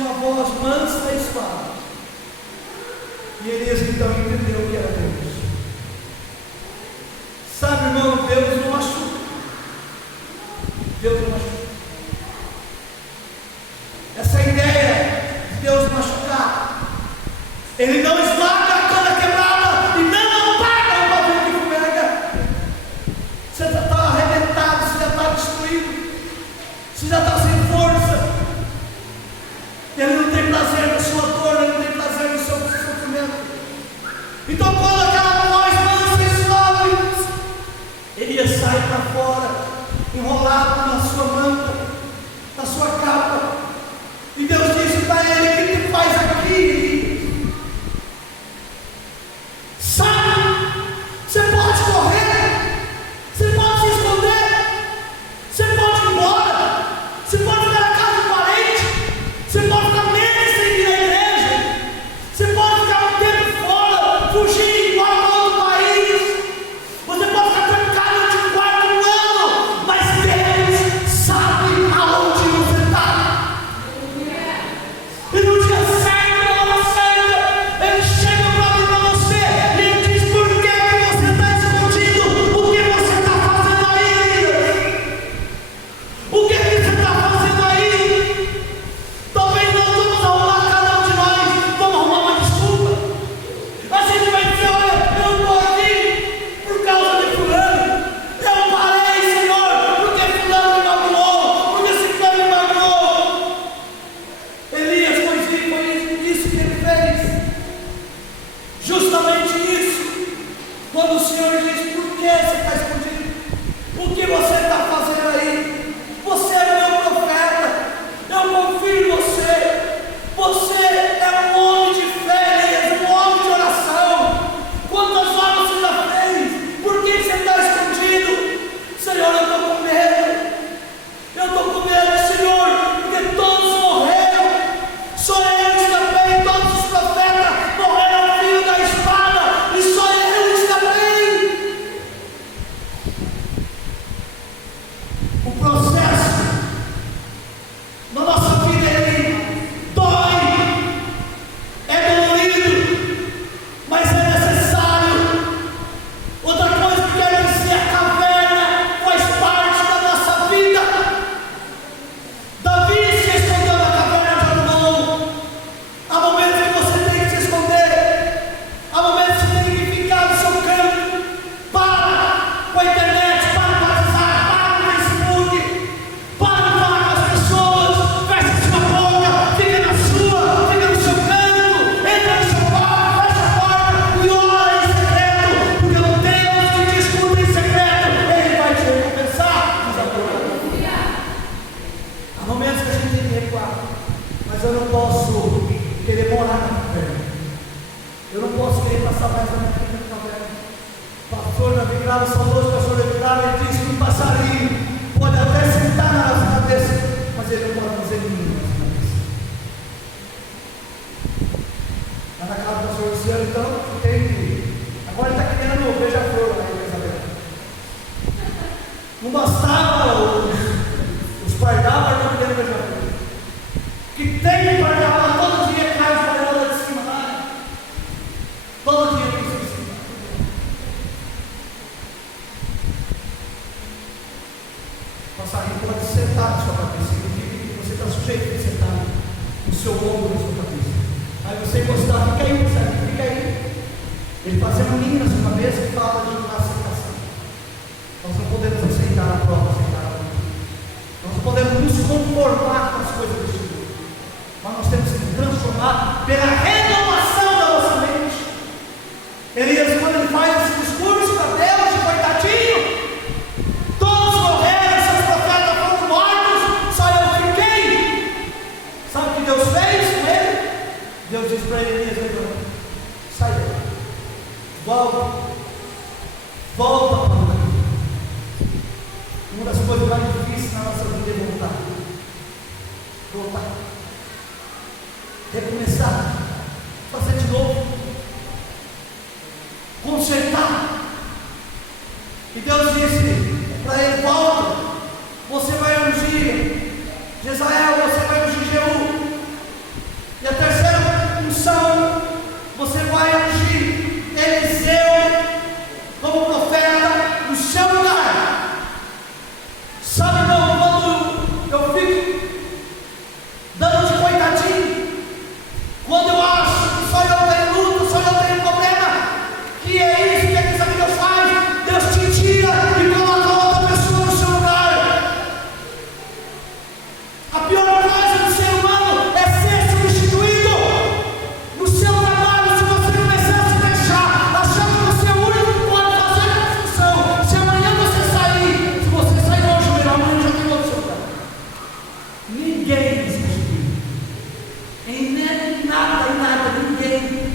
uma voz mansa e suave. E Elias então entendeu que era Deus. Sabe, irmão, Deus não machuca. Deus não machuca. Essa ideia de Deus machucar, Ele não esmaga a cana quebrada e não apaga o pavio que fumega. Você já está arrebentado, você já está destruído, você já está sem força. Ele não tem prazer na sua dor, Ele não tem prazer no seu sofrimento. Então, quando aquela voz mansa e suave, Elias sai para fora, enrolado na sua manta, na sua capa, e Deus disse para ele: o que tu faz aqui? Sabe, você pode correr, você pode se esconder, você pode ir embora, você pode ficar na casa do parente, você pode ficar meses sem vir à igreja, você pode ficar um tempo fora, fugir embora para outro país, você pode ficar trancado de quarto um ano, mas Deus sabe aonde você está. E no dia certo, na hora certa, Ele chega para mim, para você, e Ele diz: por que você está escondido? O que você está fazendo aí? O que você está fazendo aí? Talvez nós vamos arrumar, cada um de nós, vamos arrumar uma desculpa. A gente vai dizer: olha, eu estou aqui por causa de fulano, eu parei, Senhor, porque fulano me magoou, porque ciclano me magoou. Elias foi isso que ele fez, justamente isso. Quando o Senhor diz: por que você está escondido? O que você está fazendo aí? Você é meu profeta, eu confio em você. Você é um homem de fé, Elias, um homem de oração. Quantas horas você já fez? Por que você está escondido? Senhor, eu estou com medo. Eu estou com medo, Senhor, porque todos morreram. Só eles também, todos os profetas morreram ao fio da espada, e só eles também. O processo na nossa vida, ele dói, é dolorido, mas é necessário. Outra coisa que quero dizer: a caverna faz parte da nossa vida. Davi se escondeu na caverna de Adulão. Há momentos que você tem que se esconder, há momentos que você tem que ficar no seu canto. Para com a internet, para com o WhatsApp, para com o Facebook, para de falar com as pessoas, fecha sua boca, fica na sua, fica no seu canto, entra no seu quarto, fecha a porta e ora em secreto, porque o Deus que te escuta em secreto, Ele vai te recompensar. Há momentos que a gente tem que recuar, mas eu não posso querer morar na caverna. Eu não posso querer passar mais a minha vida na caverna. Pastor Davi Grava, saudoso pastor Davi Grava, ele disse que um passarinho pode até sentar na nossa cabeça, mas ele não pode fazer ninho na nossa cabeça. Lá na casa do pastor Luciano, então, tem que. Agora ele está querendo beija-flor lá na igreja dele. Não bastava os pardal, mas não querendo beija-flor. Que tem pardal lá, todo dia cai os pardal lá de cima lá. Todo dia tem isso de cima. O passarinho pode sentar na sua cabeça, significa que você está sujeito a sentar no seu ombro, na sua cabeça. Aí você encostar, fica aí, passarinho, fica aí. Ele faz uma linha na sua cabeça e fala de uma aceitação. Nós não podemos aceitar a prova, aceitar a luta. Nós não podemos nos conformar com as coisas deste mundo, mas nós temos que nos transformar pela renovação da nossa mente. Elias, quando ele faz esse discurso para Deus, de coitadinho, todos morreram, seus profetas foram mortos, só eu fiquei. Sabe o que Deus fez com ele? Deus disse para ele: Elias, levanta, sai daí, volta para o lugar. Uma das coisas mais difíceis na nossa vida é voltar, recomeçar, fazer de novo, consertar. E Deus disse para ele: volta, você vai ungir Jezael, você vai ungir Jeú.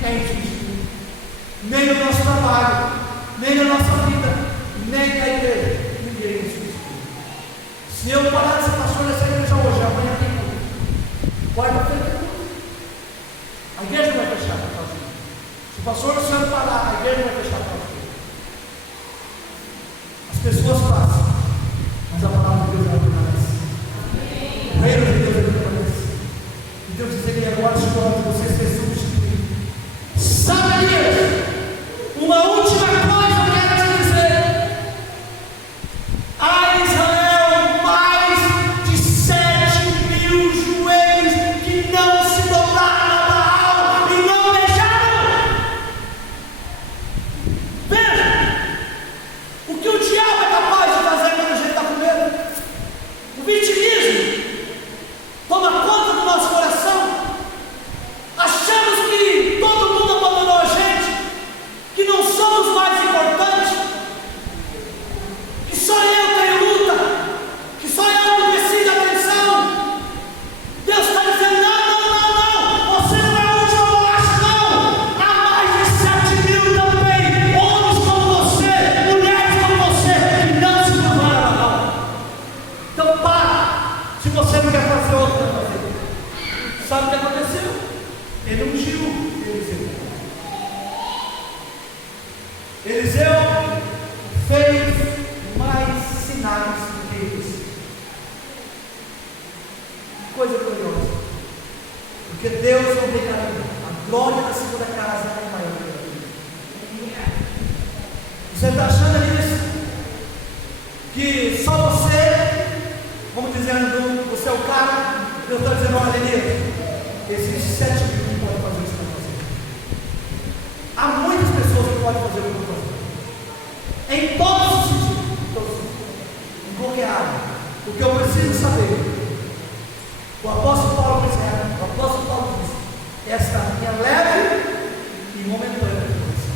é insuficiente. Nem no nosso trabalho, nem na nossa vida, nem na igreja. Ninguém é insuficiente. Se eu parar de ser pastor dessa igreja hoje, amanhã tem tudo. Quarta-feira tem tudo. A igreja não vai fechar por causa disso. Se o pastor Luciano parar, a igreja não vai fechar por causa disso. As pessoas passam, mas a palavra de Deus ela permanece. O reino de Deus ele permanece. E Deus diz que agora chegou a hora de você ser substituído. Sabe, Deus, uma última coisa eu quero te dizer. A Israel, mais de 7.000 joelhos que não se dobraram a Baal e não beijaram. Veja o que o diabo é capaz de fazer quando a gente está com medo. O vitimismo toma conta do nosso coração. Achamos que todo mundo abandonou a gente, que não somos mais importantes, que só eu tenho luta, que só eu não preciso de atenção. Deus está dizendo: não, você não é a última bolacha, não. Há mais de 7.000 também, homens como você, mulheres como você, que não se curvaram a Baal. Então para, se você não quer fazer outro, vai fazer. Sabe o que aconteceu? Ele ungiu Eliseu. Eliseu fez mais sinais do que eles. Coisa curiosa. Porque Deus não tem carinho. A glória da segunda casa é maior que a primeira. Você está achando isso? Que só você, vamos dizendo, você é o cara. Deus está dizendo: olha, Elias, existem 7.000 que podem fazer isso para você. Há muitas pessoas que podem fazer o que eu vou fazer. Em todos os sentidos. Em qualquer área. O que eu preciso saber. O apóstolo Paulo diz: esta minha leve e momentânea tribulação,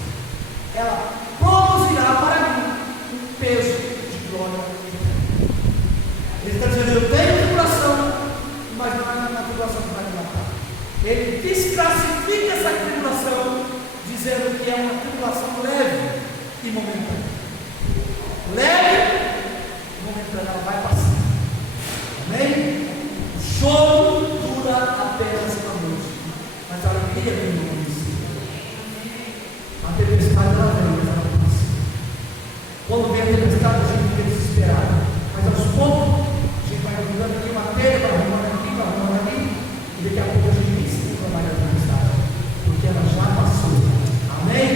ela produzirá para mim um peso de glória eterna. Ele está dizendo: eu tenho tribulação, mas não é uma tribulação que vai me matar. Ele desclassifica essa tribulação, dizendo que é uma tribulação leve e momentânea. Leve e momentânea, ela vai passar. Amém? O choro dura apenas uma noite, mas a alegria vem no município. A tempestade ela vem, mas ela passa. Quando vem a tempestade, a gente fica desesperado, mas aos poucos a gente vai mudando aqui uma telha, vai arrumando aqui, e daqui a pouco a gente nem se lembra mais da tempestade, porque ela já passou. Amém?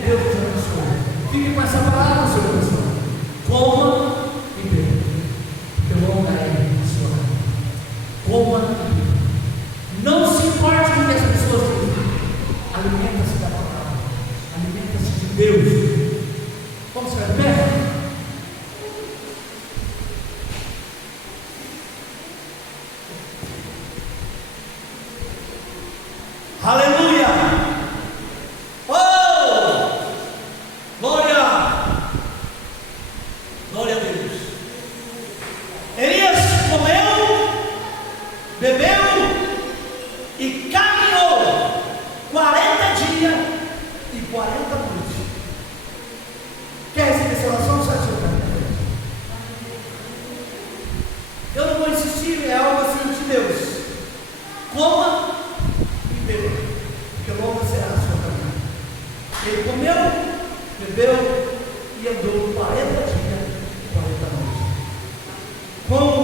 Deus te abençoe. Fique com essa palavra no seu coração. Coma e beba, porque longa é a sua vida. Coma e beba. Não se importe com o que as pessoas dizem. Alimenta-se da palavra. Alimenta-se de Deus. Vamos ficar de pé? Aleluia! Oh! Glória! Glória a Deus! Elias comeu, bebeu e caminhou 40 dias e 40 noites. Quer receber essa oração? Sai do Eu não vou insistir, é algo assim de Deus. Coma e beba, porque logo será a sua caminhada. Ele comeu, bebeu e andou 40 dias e 40 noites. Como